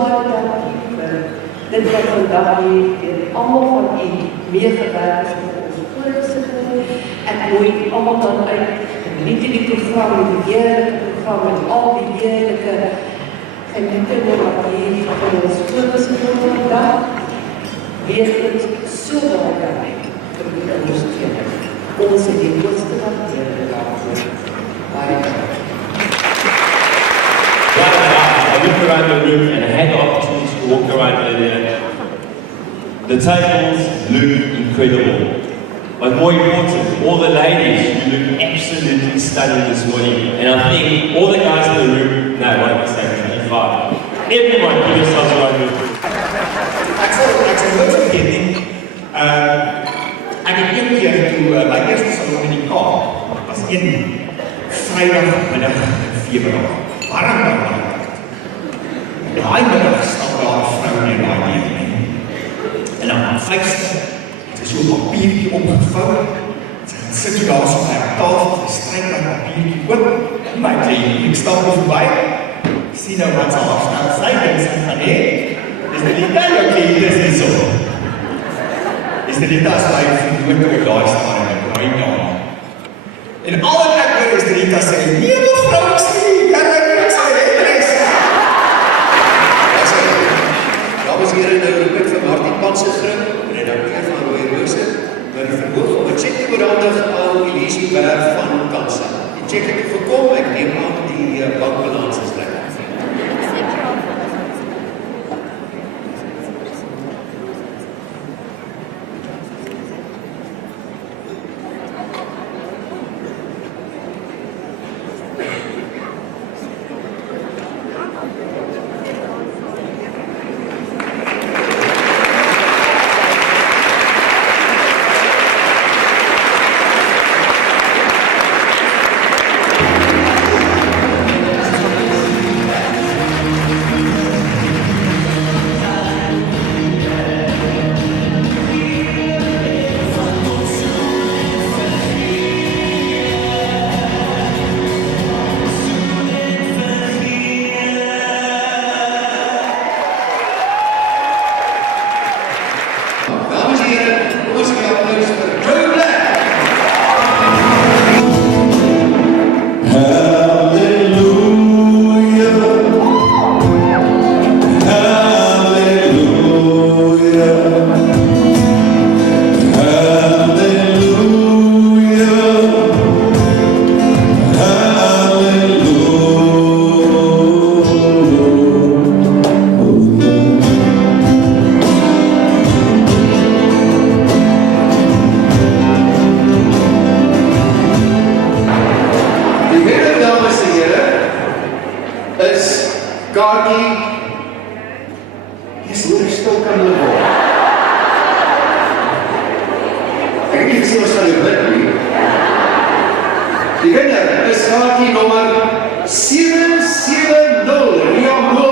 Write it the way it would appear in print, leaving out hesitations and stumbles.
baie dankie vir dit wat vandag hier en almal van u meegewerk is met ons voorsitter. Ek nooi almal dan uit, geniet die program, die heerlike program en al die heerlike geniete wat hier vir ons voorsitter vandag. Wees ons so baie dankie vir die ondersteuning. Ons het die hoogste waardering daarvoor. Baie dankie. I looked around the room and I had the opportunity to walk around earlier. The tables look incredible. But more important, all the ladies, you look absolutely stunning this morning. And I think all the guys in the room, no, what am I saying, 25. Everyone, give yourselves a round of applause. Ek sal nooit vergeet nie. Ek het een keer toe my eerste salon in die Kaap was een Vrydagmiddag in Februarie. Warm dag. Daai middag stap daar 'n vrou in daai deur. En dan aan 5 het sy so 'n papiertjie opgevou. Sy sit so daar so op haar tafel, sy stryk dat papiertjie oop. My klein, ek stap verby. Sien nou wat sy haar staan. Sy dink sy gaan hê. Is dit nie dan okay, dis nie so. Is dit nie dat sy moet op daai staan en daai daar. En al wat ek hoor is Rita sê, nee mevrou, ek sê nie, ja, ek sê hairdress. Dames en heren, nou roep ek vir Martin Pansengrip, redakteur van Rooi Rose, maar die verhoog om 'n check te oorhandig aan Elise Berg van Kansa. Die check het gekom, ek neem aan die bankbalans is reg. Die winnaar is kaartjie nommer 770, Rian Moore.